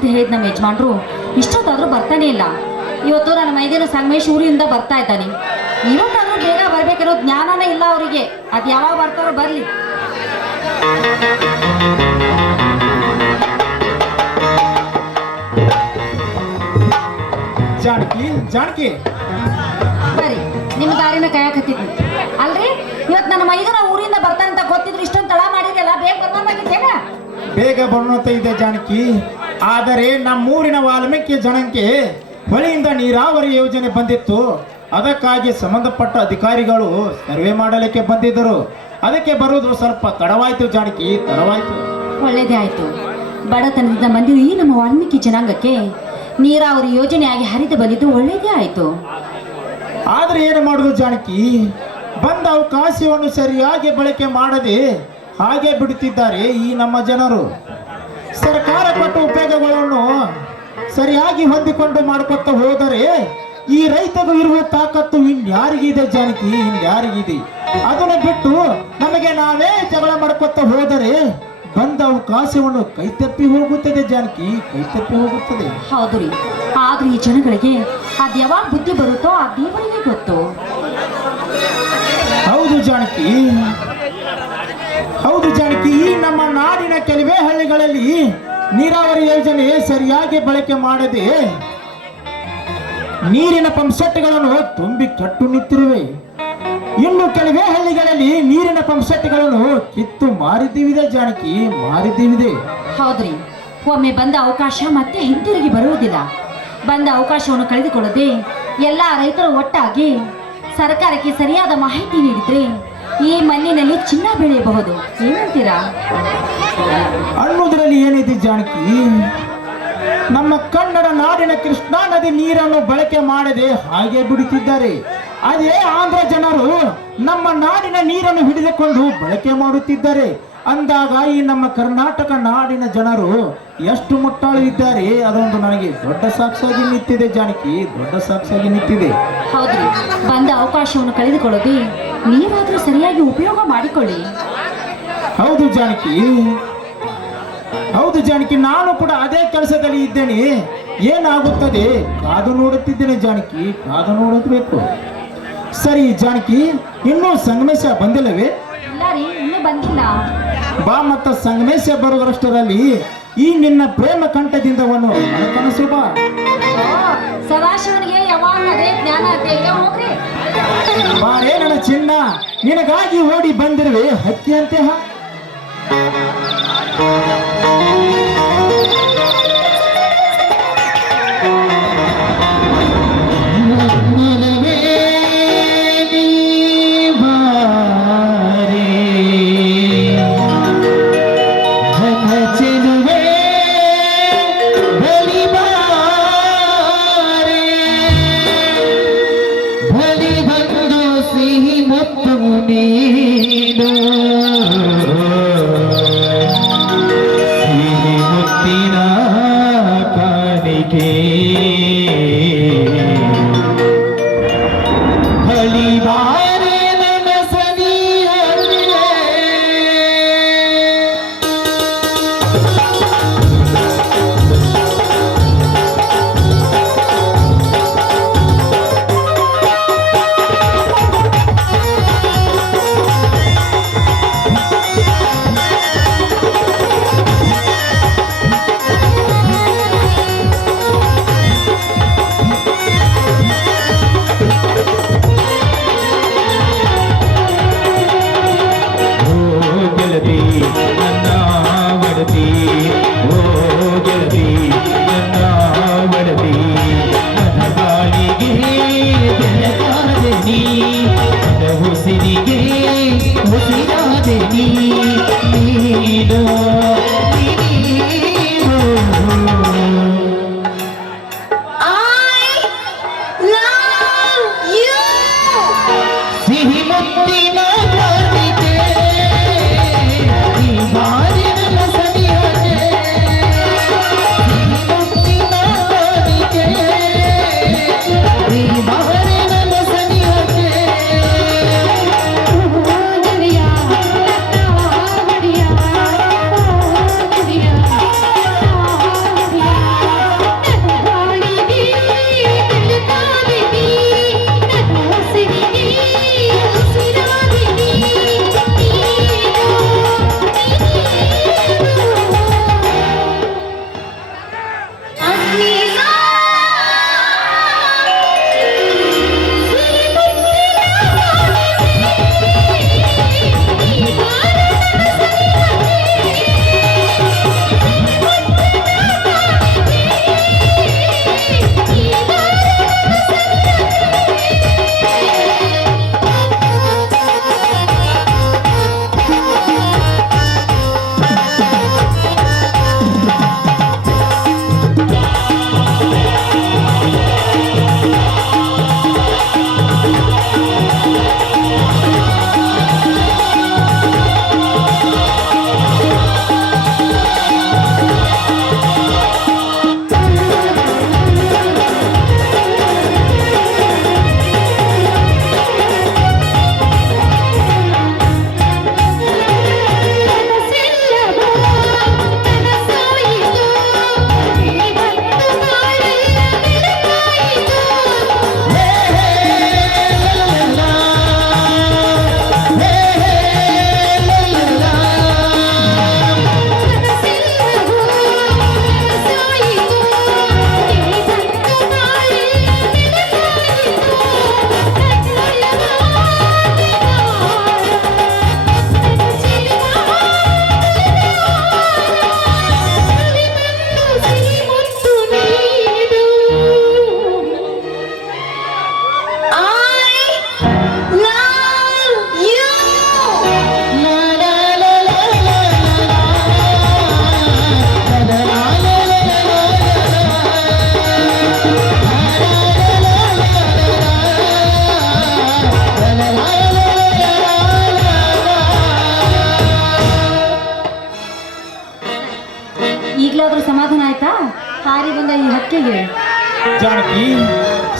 ಅಂತ ಹೇಳಿದ್ ನಮ್ಮ ಯಜಮಾನ್ರು ಇಷ್ಟೊತ್ತಾದ್ರೂ ಬರ್ತಾನೆ ಇಲ್ಲ. ಇವತ್ತು ನನ್ನ ಮೈದಿನ ಸಂಗಮೇಶ್ ಊರಿಂದ ಬರ್ತಾ ಇದ್ದಾನೆ. ಇವತ್ತಾದ್ರೂ ಬೇಗ ಬರಬೇಕಿರೋ ಜ್ಞಾನನೇ ಇಲ್ಲ ಅವರಿಗೆ. ಅದು ಯಾವಾಗ ಬರ್ತಾರೋ ಬರಲಿ. ಜಾನಕಿ ಜಾನಕಿ. ಸರಿ ನಿಮ್ಮ ದಾರಿನ ಕಾಯಕತ್ತಿದ್ವಿ ಅಲ್ರಿ ಇವತ್ತು ನನ್ನ ಮೈದನ ಊರಿಂದ ಬರ್ತಾನೆ ಅಂತ ಗೊತ್ತಿದ್ರು ಇಷ್ಟೊಂದು ತಳ ಮಾಡಿದ್ಯಲ್ಲ ಬೇಗ ಬರ್ತಾನೆ ಬೇಗ ಬರೋಣ ಇದೆ ಜಾನಕಿ. ಆದರೆ ನಮ್ಮೂರಿನ ವಾಲ್ಮೀಕಿ ಜನಕ್ಕೆ ಹೊಳೆಯಿಂದ ನೀರಾವರಿ ಯೋಜನೆ ಬಂದಿತ್ತು. ಅದಕ್ಕಾಗಿ ಸಂಬಂಧಪಟ್ಟ ಅಧಿಕಾರಿಗಳು ಸರ್ವೆ ಮಾಡಲಿಕ್ಕೆ ಬಂದಿದ್ದರು. ಅದಕ್ಕೆ ಬರುವುದು ಸ್ವಲ್ಪ ತಡವಾಯ್ತು ಜಾನಕಿ ತಡವಾಯ್ತು. ಒಳ್ಳೇದೇ ಆಯ್ತು. ಬಡತನದಿಂದ ಮಂದಿ ಈ ನಮ್ಮ ವಾಲ್ಮೀಕಿ ಜನಾಂಗಕ್ಕೆ ನೀರಾವರಿ ಯೋಜನೆಯಾಗಿ ಹರಿದು ಬಂದಿದ್ದು ಒಳ್ಳೇದೇ ಆಯ್ತು. ಆದ್ರೆ ಏನು ಮಾಡುದು ಜಾನಕಿ? ಬಂದ ಅವಕಾಶವನ್ನು ಸರಿಯಾಗಿ ಬಳಕೆ ಮಾಡದೆ ಹಾಗೆ ಬಿಡುತ್ತಿದ್ದಾರೆ ಈ ನಮ್ಮ ಜನರು. ಕೊಟ್ಟ ಉಪಯೋಗಗಳನ್ನು ಸರಿಯಾಗಿ ಹೊಂದಿಕೊಂಡು ಮಾಡ್ಕೊತಾ ಹೋದರೆ ಈ ರೈತರು ಇರುವ ತಾಕತ್ತು ಇನ್ಯಾರಿಗಿದೆ ಜಾನಕಿ? ಇನ್ಯಾರಿಗಿದೆ ಅದನ್ನು ಬಿಟ್ಟು ನಮಗೆ ನಾವೇ ಜಗಳ ಮಾಡ್ಕೊತ ಹೋದರೆ ಬಂದ ಅವಕಾಶವನ್ನು ಕೈತಪ್ಪಿ ಹೋಗುತ್ತದೆ ಜಾನಕಿ ಕೈತಪ್ಪಿ ಹೋಗುತ್ತದೆ. ಹೌದು ರೀ. ಆದ್ರೂ ಈ ಜನಗಳಿಗೆ ಅದ್ ಯಾವಾಗ ಬುದ್ಧಿ ಬರುತ್ತೋ ಆ ದೇವರಿಗೆ ಗೊತ್ತು. ಹೌದು ಜಾನಕಿ. ಹೌದು ಜಾನಕಿ. ಈ ನಮ್ಮ ನಾಡಿನ ಕೆಲವೇ ಹಳ್ಳಿಗಳಲ್ಲಿ ನೀರಾವರಿ ಯೋಜನೆ ಸರಿಯಾಗಿ ಬಳಕೆ ಮಾಡದೆ ನೀರಿನ ಪಂಪ್ಸೆಟ್ಗಳನ್ನು ತುಂಬಿ ಕಟ್ಟು ನಿಂತಿರುವೆ. ಇನ್ನು ಕೆಲವೇ ಹಳ್ಳಿಗಳಲ್ಲಿ ನೀರಿನ ಪಂಪ್ಸೆಟ್ಗಳನ್ನು ಕಿತ್ತು ಮಾರಿದ್ದೀವಿದೆ ಜಾನಕಿ, ಮಾರಿದ್ದೀವಿದೆ. ಹೌದ್ರಿ. ಒಮ್ಮೆ ಬಂದ ಅವಕಾಶ ಮತ್ತೆ ಹಿಂತಿರುಗಿ ಬರುವುದಿಲ್ಲ. ಬಂದ ಅವಕಾಶವನ್ನು ಕಳೆದುಕೊಳ್ಳದೆ ಎಲ್ಲ ರೈತರು ಒಟ್ಟಾಗಿ ಸರ್ಕಾರಕ್ಕೆ ಸರಿಯಾದ ಮಾಹಿತಿ ನೀಡಿದ್ರೆ ಈ ಮಣ್ಣಿನಲ್ಲಿ ಚಿನ್ನ ಬೆಳೆಯಬಹುದು. ಏನಂತೀರಾ? ಅನ್ನೋದ್ರಲ್ಲಿ ಏನಿದೆ ಜಾನಕಿ? ನಮ್ಮ ಕನ್ನಡ ನಾಡಿನ ಕೃಷ್ಣಾ ನದಿ ನೀರನ್ನು ಬಳಕೆ ಮಾಡದೆ ಹಾಗೆ ಬಿಡುತ್ತಿದ್ದಾರೆ. ಅದೇ ಆಂಧ್ರ ಜನರು ನಮ್ಮ ನಾಡಿನ ನೀರನ್ನು ಹಿಡಿದುಕೊಂಡು ಬಳಕೆ ಮಾಡುತ್ತಿದ್ದಾರೆ. ಅಂದಾಗ ಈ ನಮ್ಮ ಕರ್ನಾಟಕ ನಾಡಿನ ಜನರು ಎಷ್ಟು ಮುಟ್ಟಾಳು ಇದ್ದಾರೆ ಅದೊಂದು ನನಗೆ ದೊಡ್ಡ ಸಾಕ್ಷಿಯಾಗಿ ನಿಂತಿದೆ ಜಾನಕಿ ದೊಡ್ಡ ಸಾಕ್ಷಿಯಾಗಿ ನಿಂತಿದೆ. ಹೌದು ಬಂದ ಅವಕಾಶವನ್ನು ಕಳೆದುಕೊಳ್ಳದೆ ನೀವಾದ್ರೂ ಸರಿಯಾಗಿ ಉಪಯೋಗ ಮಾಡಿಕೊಳ್ಳಿ. ಹೌದು ಜಾನಕಿ. ಹೌದು ಜಾನಕಿ ನಾನು ಕೂಡ ಅದೇ ಕೆಲಸದಲ್ಲಿ ಇದ್ದೇನೆ. ಏನಾಗುತ್ತದೆ? ಕಾದು ನೋಡುತ್ತಿದ್ದೇನೆ ಜಾನಕಿ ಕಾದು ನೋಡಬೇಕು. ಸರಿ ಜಾನಕಿ ಇನ್ನೂ ಸಂಗಮೇಶ ಬಂದಿಲ್ಲವೇ? ಇಲ್ಲ ರೀ ಇನ್ನೂ ಬಂದಿಲ್ಲ. ಬಾ ಮತ್ತ ಸಂಗಮೇಶ ಬರುವಷ್ಟರಲ್ಲಿ ಈ ನಿನ್ನ ಪ್ರೇಮ ಕಂಠದಿಂದವನ್ನು ಕನಸು ಬಾ. ಸದಾಶಿವನಿಗೆ ಯಾವಾಗ ಅದೇ ಜ್ಞಾನ ಈಗ ಹೋಗ್ರಿ. ಬಾರೇ ನನ್ನ ಚಿನ್ನ ನಿನಗಾಗಿ ಓಡಿ ಬಂದಿರುವೆ ಹತ್ಯೆ ಅಂತೆ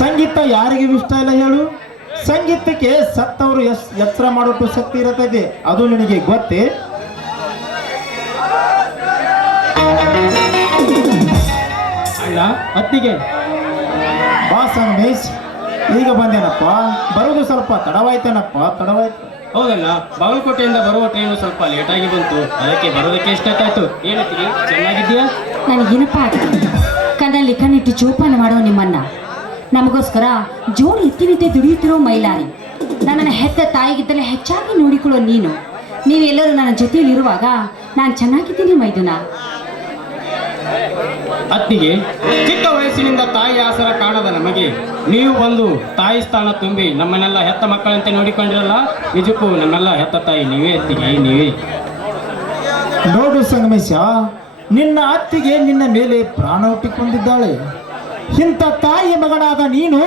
ಸಂಗೀತ ಯಾರಿಗೆ ಇಷ್ಟ ಇಲ್ಲ ಹೇಳು? ಸಂಗೀತಕ್ಕೆ ಸತ್ತವರು ಎಸ್ ಎಚ್ಚರ ಮಾಡೋಟ್ಟು ಶಕ್ತಿ ಇರುತ್ತದೆ ಅದು ನಿನಗೆ ಗೊತ್ತೇ? ಅಲ್ಲ ಅತ್ತಿಗೆ. ಬಾ ಸಂಗಮೇಶ್ ಈಗ ಬಂದೇನಪ್ಪ? ಬರೋದು ಸ್ವಲ್ಪ ತಡವಾಯ್ತೇನಪ್ಪ ತಡವಾಯ್ತು. ಹೌದಲ್ಲ ಬಾಗಲಕೋಟೆಯಿಂದ ಬರುವ ಟ್ರೈನು ಸ್ವಲ್ಪ ಲೇಟಾಗಿ ಬಂತು. ಅದಕ್ಕೆ ಬರೋದಕ್ಕೆ ಎಷ್ಟಾಯ್ತು ಏನತ್ತಿಗೆ ಚೆನ್ನಾಗಿದ್ಯಾ ನನಗೇನಪ್ಪ ಕಣ್ಣಲ್ಲಿ ಕಣ್ಣಿಟ್ಟು ಜೋಪಾನ ಮಾಡೋ ನಿಮ್ಮನ್ನ. ನಮಗೋಸ್ಕರ ಜೋಡಿ ಎತ್ತಿನಿತ್ತೆ ದುಡಿಯುತ್ತಿರೋ ಮೈಲಾರಿ. ನನ್ನ ಹೆತ್ತ ತಾಯಿಗಿದ್ದಲೇ ಹೆಚ್ಚಾಗಿ ನೋಡಿಕೊಳ್ಳೋ ನೀನು. ನೀವೆಲ್ಲರೂ ನನ್ನ ಜೊತೆಯಲ್ಲಿರುವಾಗ ನಾನು ಚೆನ್ನಾಗಿದ್ದೀನಿ ಮೈದುನ. ಅತ್ತಿಗೆ ಚಿಕ್ಕ ವಯಸ್ಸಿನಿಂದ ತಾಯಿ ಆಸರ ಕಾಣದ ನಮಗೆ. ನೀವು ಬಂದು ತಾಯಿ ಸ್ಥಾನ ತುಂಬಿ ನಮ್ಮನ್ನೆಲ್ಲ ಹೆತ್ತ ಮಕ್ಕಳಂತೆ ನೋಡಿಕೊಂಡಿರಲ್ಲ? ನಿಜಕ್ಕೂ ನಮ್ಮೆಲ್ಲ ಹೆತ್ತ ತಾಯಿ ನೀವೇ ಅತ್ತಿಗೆ ನೀವೇ. ನೋಡು ಸಂಗಮೇಶ ನಿನ್ನ ಅತ್ತಿಗೆ ನಿನ್ನ ಮೇಲೆ ಪ್ರಾಣ ಹುಟ್ಟಿಕೊಂಡಿದ್ದಾಳೆ. ಇಂಥ ತಾಯಿಯ ಮಗನಾದ ನೀನು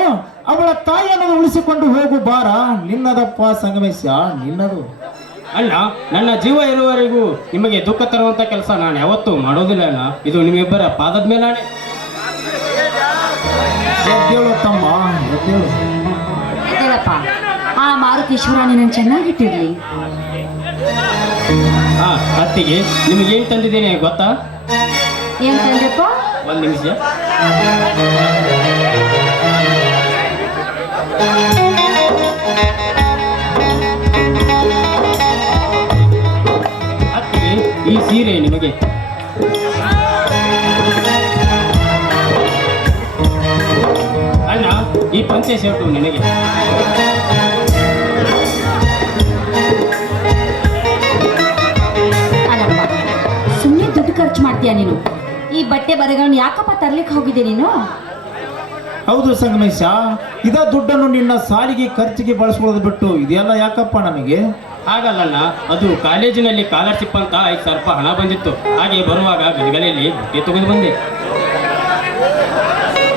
ಅವಳ ತಾಯಿಯನ್ನು ಉಳಿಸಿಕೊಂಡು ಹೋಗು ಬಾರ. ನಿನ್ನದಪ್ಪ ಸಂಗಮೇಶ ನಿನ್ನದು. ಅಣ್ಣ ನನ್ನ ಜೀವ ಇರುವವರೆಗೂ ನಿಮಗೆ ದುಃಖ ತರುವಂತ ಕೆಲಸ ನಾನು ಯಾವತ್ತೂ ಮಾಡೋದಿಲ್ಲ ಅಣ್ಣ ಇದು ನಿಮ್ಮಿಬ್ಬರ ಪಾದದ ಮೇಲೆ ತಮ್ಮ ಆ ಮಾರುತೇಶ್ವರ ನಿನ್ನನ್ನು ಚೆನ್ನಾಗಿಟ್ಟಿರ್ಲಿ. ಹಾ ಅತ್ತಿಗೆ ಏನ್ ತಂದಿದ್ದೀನಿ ಗೊತ್ತಾ? ಏನ್ ತಂದ್ರಪ್ಪ ಒಂದು ನಿಮಿಷ. ಈ ಸೀರೆ ನಿಮಗೆ. ಅಣ್ಣ ಈ ಪಂಚೆ ಶರ್ಟು ನಿನಗೆ. ಸುಮ್ಮನೆ ದುಡ್ಡು ಖರ್ಚು ಮಾಡ್ತೀಯ ನೀನು? ಬಟ್ಟೆ ಬರೆಗಳನ್ನ ಯಾಕಪ್ಪ ತರ್ಲಿಕ್ಕೆ ಹೋಗಿದ್ದೆ ನೀನು? ಹೌದು ಸಂಗಮೇಶ ಇದ ದುಡ್ಡನ್ನು ನಿನ್ನ ಸಾಲಿಗೆ ಖರ್ಚಿಗೆ ಬಳಸ್ಕೊಳ್ಳೋದು ಬಿಟ್ಟು ಇದೆಲ್ಲ ಯಾಕಪ್ಪ ನಮಗೆ? ಆಗಲ್ಲಲ್ಲ ಅದು ಕಾಲೇಜಿನಲ್ಲಿ ಸ್ಕಾಲರ್ಶಿಪ್ ಅಂತ ಐದು ಸಾವಿರ ರೂಪಾಯಿ ಹಣ ಬಂದಿತ್ತು. ಹಾಗೆ ಬರುವಾಗ ಗಲಗಲೆಯಲ್ಲಿ ಬಟ್ಟೆ ತೊಗೊಂಡು ಬಂದೆ.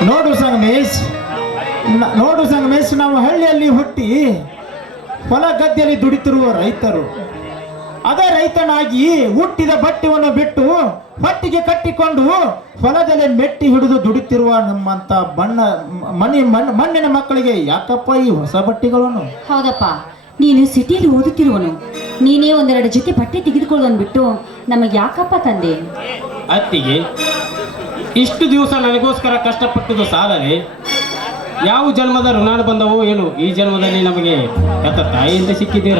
ನೋಡು ಸಂಗಮೇಶ್ ನ- ನೋಡು ಸಂಗಮೇಶ್ ನಾವು ಹಳ್ಳಿಯಲ್ಲಿ ಹುಟ್ಟಿ ಹೊಲ ಗದ್ದೆಯಲ್ಲಿ ದುಡಿತಿರುವ ರೈತರು. ಅದೇ ರೈತನಾಗಿ ಹುಟ್ಟಿದ ಬಟ್ಟೆವನ್ನು ಬಿಟ್ಟು ಹೊಟ್ಟಿಗೆ ಕಟ್ಟಿಕೊಂಡು ಹೊಲದಲ್ಲಿ ಮೆಟ್ಟಿ ಹಿಡಿದು ದುಡಿತಿರುವ ನಮ್ಮಂತ ಬಣ್ಣ ಮನೆ ಮಣ್ ಮಣ್ಣಿನ ಮಕ್ಕಳಿಗೆ ಯಾಕಪ್ಪ ಈ ಹೊಸ ಬಟ್ಟೆಗಳನ್ನು? ಹೌದಪ್ಪ. ನೀನು ಸಿಟಿಯಲ್ಲಿ ಓದುತ್ತಿರುವನು. ನೀನೇ ಒಂದೆರಡು ಜೊತೆ ಬಟ್ಟೆ ತೆಗೆದುಕೊಳ್ಳೋದನ್ನು ಬಿಟ್ಟು ನಮಗೆ ಯಾಕಪ್ಪ ತಂದೆ? ಅತ್ತಿಗೆ ಇಷ್ಟು ದಿವಸ ನನಗೋಸ್ಕರ ಕಷ್ಟಪಟ್ಟಿದ್ದು ಸಾಲವೇ ಯಾವ ಜನ್ಮದ ಋಣಾನು ಬಂದವೋ ಏನು ಈ ಜನ್ಮದಲ್ಲಿ ನಮಗೆ ಹೆತ್ತ ತಾಯಿಯಿಂದ ಸಿಕ್ಕಿದ್ದೀರ.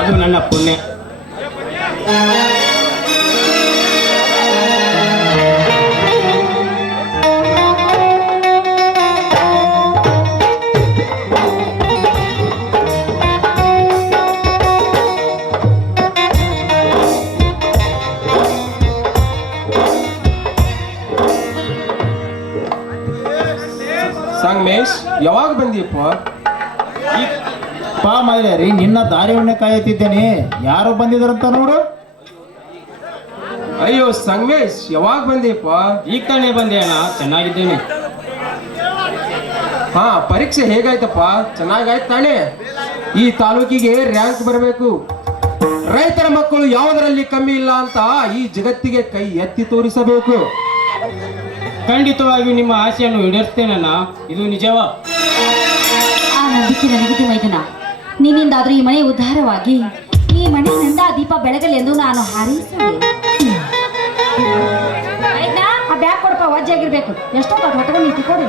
ಅದು ನನ್ನ ಪುಣ್ಯ. ಯಾವಾಗ ಬಂದಿಯಪ್ಪ? ಪಾ ರೀ ನಿನ್ನ ದಾರಿಯನ್ನೇ ಕಾಯುತ್ತಿದ್ದೇನೆ. ಯಾರು ಬಂದಿದ್ದಾರಂತ ನೋಡು. ಅಯ್ಯೋ ಸಂಗಮೇಶ್ ಯಾವಾಗ ಬಂದಿಯಪ್ಪ? ಈಗ ತಾನೇ ಬಂದೆ ಅಣ್ಣ ಚೆನ್ನಾಗಿದ್ದೇನೆ. ಹಾ ಪರೀಕ್ಷೆ ಹೇಗಾಯ್ತಪ್ಪ? ಚೆನ್ನಾಗಾಯ್ತು ತಾನೇ? ಈ ತಾಲೂಕಿಗೆ ರ್ಯಾಂಕ್ ಬರಬೇಕು. ರೈತರ ಮಕ್ಕಳು ಯಾವುದರಲ್ಲಿ ಕಮ್ಮಿ ಇಲ್ಲ ಅಂತ ಈ ಜಗತ್ತಿಗೆ ಕೈ ಎತ್ತಿ ತೋರಿಸಬೇಕು. ಖಂಡಿತವಾಗಿಯೂ ನಿಮ್ಮ ಆಸೆಯನ್ನು ಈಡೇರಿಸ್ತೇನಣ್ಣ. ಇದು ನಿಜವಾ? ಆ ನಂಬಿಕೆ ನನಗಿದೆ ಮೈದನ. ನಿನ್ನಿಂದಾದ್ರೂ ಈ ಮನೆ ಉದ್ಧಾರವಾಗಿ ಈ ಮನೆಯಿಂದ ದೀಪ ಬೆಳಗಲಿ ಎಂದು ನಾನು ಹಾರೈಸ್ತೇನೆ ಆ ಬ್ಯಾಗ್ ಕೊಡಪ್ಪ ವಜ್ಜಾಗಿರ್ಬೇಕು ಎಷ್ಟೊಂದು ಹೊಟ್ಟೆ ನಿಂತು ಕೊಡು.